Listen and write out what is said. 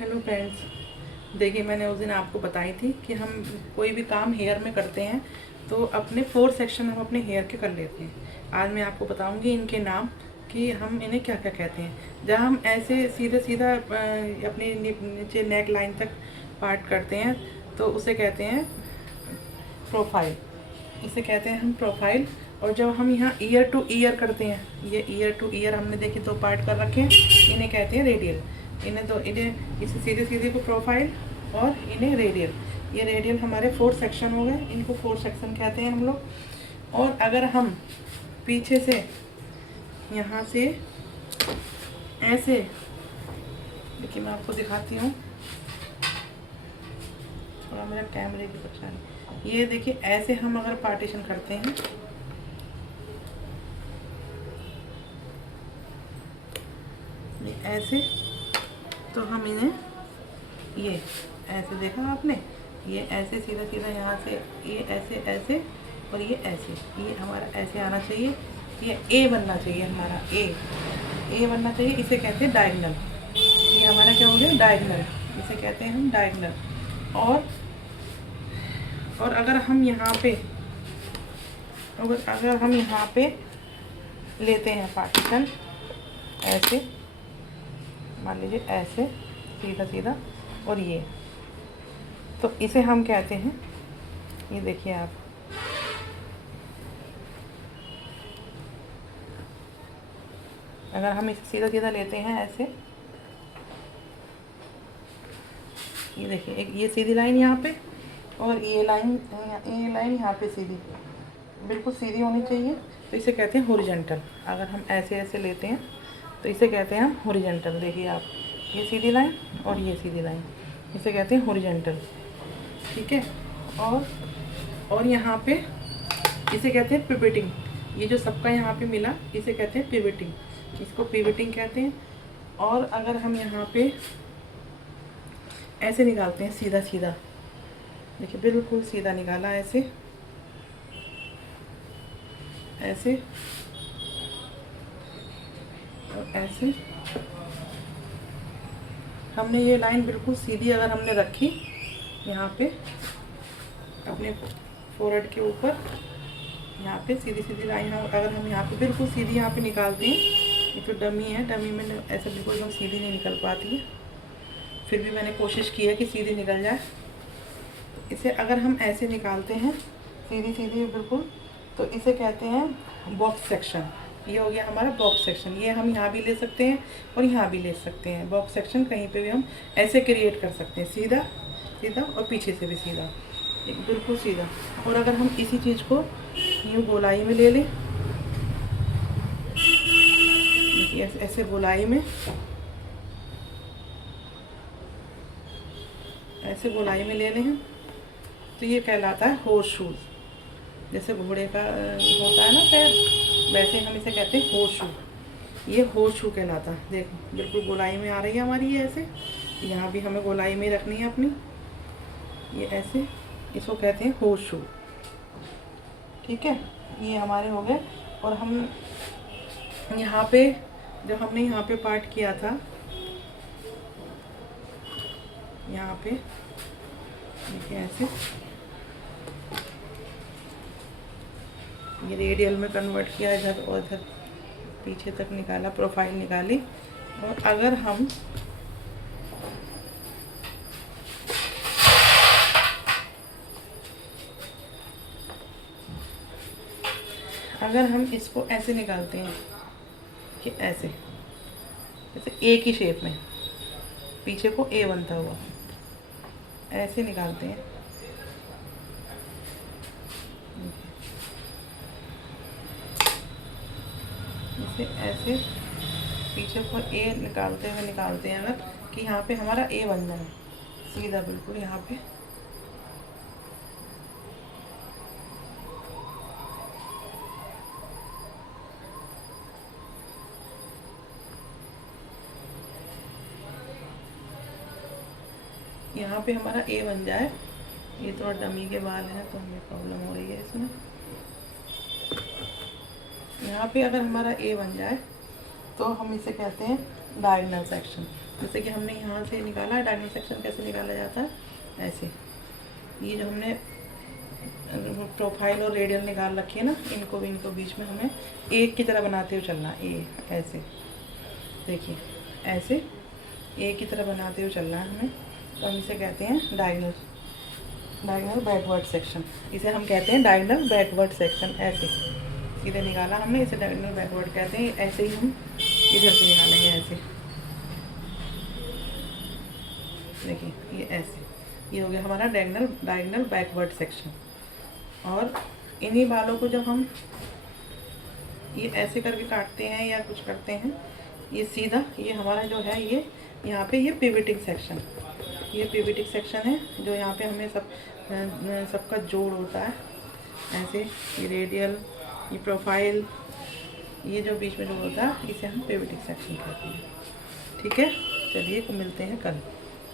Hello friends, देखिए मैंने उस दिन आपको बताई थी कि हम कोई भी काम हेयर में करते हैं तो अपने 4 सेक्शन हम अपने हेयर के कर लेते हैं। आज मैं आपको बताऊंगी इनके नाम कि हम इन्हें क्या क्या कहते हैं। जहाँ हम ऐसे सीधा सीधा अपने नीचे नेक लाइन तक पार्ट करते हैं तो उसे कहते हैं प्रोफाइल। इसे कहते हैं हम प्रोफाइल। और जब हम यहाँ ईयर टू ईयर करते हैं, ये ईयर टू ईयर हमने देखिए 2 पार्ट कर रखे हैं, इन्हें कहते हैं रेडियल। इन्हें इसे सीधे सीधे को प्रोफाइल और इन्हें रेडियल। ये रेडियल हमारे 4 सेक्शन हो गए, इनको 4 सेक्शन कहते हैं हम लोग। और अगर हम पीछे से यहाँ से ऐसे, देखिए मैं आपको दिखाती हूँ, थोड़ा मेरा कैमरे की परेशानी। ये देखिए ऐसे हम अगर पार्टीशन करते हैं, ये ऐसे, तो हम इन्हें ये ऐसे, देखा आपने, ये ऐसे सीधा सीधा यहाँ से, ये ऐसे ऐसे और ये ऐसे, ये हमारा ऐसे आना चाहिए। ये ए बनना चाहिए हमारा, ए बनना चाहिए। इसे कहते हैं डायगोनल। ये हमारा क्या हो गया, डायगोनल। इसे कहते हैं हम डायगोनल। और अगर हम यहाँ पे लेते हैं पार्टीशन ऐसे, मान लीजिए ऐसे सीधा सीधा, और ये, तो इसे हम कहते हैं, ये देखिए आप, अगर हम इसे सीधा सीधा लेते हैं ऐसे, ये देखिए एक ये सीधी लाइन यहाँ पे, और ये लाइन यहाँ पे सीधी, बिल्कुल सीधी होनी चाहिए, तो इसे कहते हैं हॉरिजॉन्टल। अगर हम ऐसे ऐसे लेते हैं तो इसे कहते हैं हम हॉरिजॉन्टल। देखिए आप, ये सीधी लाइन और ये सीधी लाइन, इसे कहते हैं हॉरिजॉन्टल। ठीक है। और यहाँ पे इसे कहते हैं पिवटिंग। ये जो सबका यहाँ पे मिला, इसे कहते हैं पिवटिंग, इसको पिवटिंग कहते हैं। और अगर हम यहाँ पे ऐसे निकालते हैं सीधा सीधा, देखिए बिल्कुल सीधा निकाला, ऐसे ऐसे और ऐसे, हमने ये लाइन बिल्कुल सीधी अगर हमने रखी यहाँ पे अपने फोrehead के ऊपर, यहाँ पे सीधी सीधी लाइन अगर हम यहाँ पे बिल्कुल सीधी यहाँ पे निकालते हैं, ये तो डमी है, डमी में ऐसे बिल्कुल एकदम सीधी नहीं निकल पाती है, फिर भी मैंने कोशिश की है कि सीधी निकल जाए। तो इसे अगर हम ऐसे निकालते हैं सीधी सीधी बिल्कुल, तो इसे कहते हैं बॉक्स सेक्शन। ये हो गया हमारा बॉक्स सेक्शन। ये हम यहाँ भी ले सकते हैं और यहाँ भी ले सकते हैं। बॉक्स सेक्शन कहीं पे भी हम ऐसे क्रिएट कर सकते हैं, सीधा सीधा और पीछे से भी सीधा, बिल्कुल सीधा। और अगर हम इसी चीज़ को यूँ गोलाई में ले लें, ऐसे गोलाई में, ऐसे गोलाई में लेने हैं, तो ये कहलाता है हॉर्स शूज़। जैसे घोड़े का होता है ना पैर, वैसे हम इसे कहते हैं हॉर्स शू। ये हॉर्स शू कहलाता है। देखो बिल्कुल गोलाई में आ रही है हमारी, ये ऐसे, यहाँ भी हमें गोलाई में रखनी है अपनी, ये ऐसे, इसको कहते हैं हॉर्स शू। ठीक है, ये हमारे हो गए। और हम यहाँ पे, जब हमने यहाँ पे पार्ट किया था, यहाँ पे देखिए ऐसे, ये रेडियल में कन्वर्ट किया, इधर और इधर पीछे तक निकाला, प्रोफाइल निकाली। और अगर हम इसको ऐसे निकालते हैं कि ऐसे, जैसे ए की शेप में, पीछे को ए बनता हुआ, ऐसे निकालते हैं, इसे ऐसे पीछे को ए निकालते हैं अगर, कि यहाँ पे हमारा ए बन जाए सीधा बिल्कुल यहाँ पे। यहाँ पे हमारा ए बन जाए। ये थोड़ा डमी के बाल हैं तो हमें प्रॉब्लम हो रही है इसमें। यहाँ पे अगर हमारा ए बन जाए तो हम इसे कहते हैं डायगोनल सेक्शन। जैसे कि हमने यहाँ से निकाला है, डायगोनल सेक्शन कैसे निकाला जाता है, ऐसे। ये जो हमने प्रोफाइल और रेडियल निकाल रखी है ना, इनको बीच में हमें एक की तरह बनाते हुए चलना, ए ऐसे, देखिए ऐसे एक की तरह बनाते हुए चलना है हमें। तो हम इसे कहते हैं डायगोनल बैकवर्ड सेक्शन। इसे हम कहते हैं डायगोनल बैकवर्ड सेक्शन। ऐसे सीधे निकाला हमने, इसे डायगोनल बैकवर्ड कहते हैं। ऐसे ही हम इधर से निकालेंगे, ऐसे देखिए, ये ऐसे, ये हो गया हमारा डायगोनल बैकवर्ड सेक्शन। और इन्हीं बालों को जब हम ये ऐसे करके काटते हैं या कुछ करते हैं, ये सीधा, ये हमारा जो है ये यहाँ पे ये पिवटिंग सेक्शन, ये पिवटिंग सेक्शन है जो यहाँ पे हमें सबका जोड़ होता है। ऐसे ये रेडियल, ये प्रोफाइल, ये जो बीच में जो होता है इसे हम पिवटिंग सेक्शन कहते हैं। ठीक है, चलिए मिलते हैं कल।